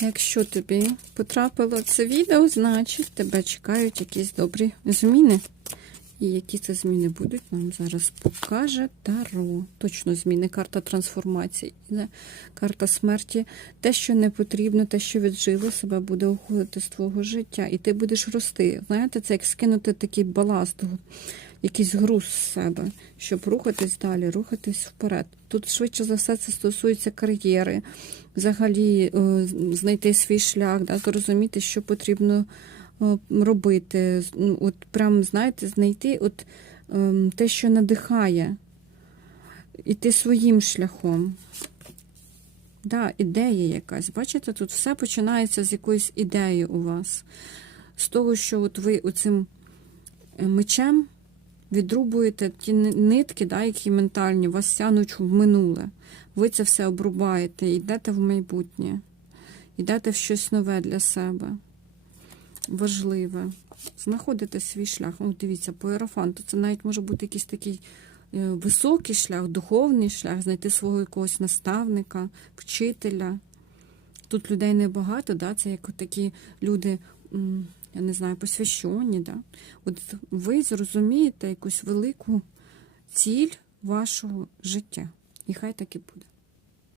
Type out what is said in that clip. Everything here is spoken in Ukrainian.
Якщо тобі потрапило це відео, значить тебе чекають якісь добрі зміни. І які це зміни будуть, нам зараз покаже Таро. Точно зміни, карта трансформації, карта смерті. Те, що не потрібно, те, що віджило себе, буде уходити з твого життя. І ти будеш рости. Знаєте, це як скинути такий баласт, якийсь груз з себе, щоб рухатись далі, рухатись вперед. Тут швидше за все це стосується кар'єри, взагалі е, знайти свій шлях, да, зрозуміти, що потрібно е, робити. Ну, От прям, знаєте, знайти от, ем, те, що надихає, іти своїм шляхом. Да, ідея якась. Бачите, тут все починається з якоїсь ідеї у вас. З того, що от ви оцим е, мечем відрубуєте ті нитки, да, які ментальні, вас тянуть в минуле. Ви це все обрубаєте, йдете в майбутнє, йдете в щось нове для себе, важливе. Знаходите свій шлях. О, дивіться, по ерофанту це навіть може бути якийсь такий е, високий шлях, духовний шлях, знайти свого якогось наставника, вчителя. Тут людей небагато, да? це як такі люди, я не знаю, посвящені. Да? От ви зрозумієте якусь велику ціль вашого життя. І хай так і буде.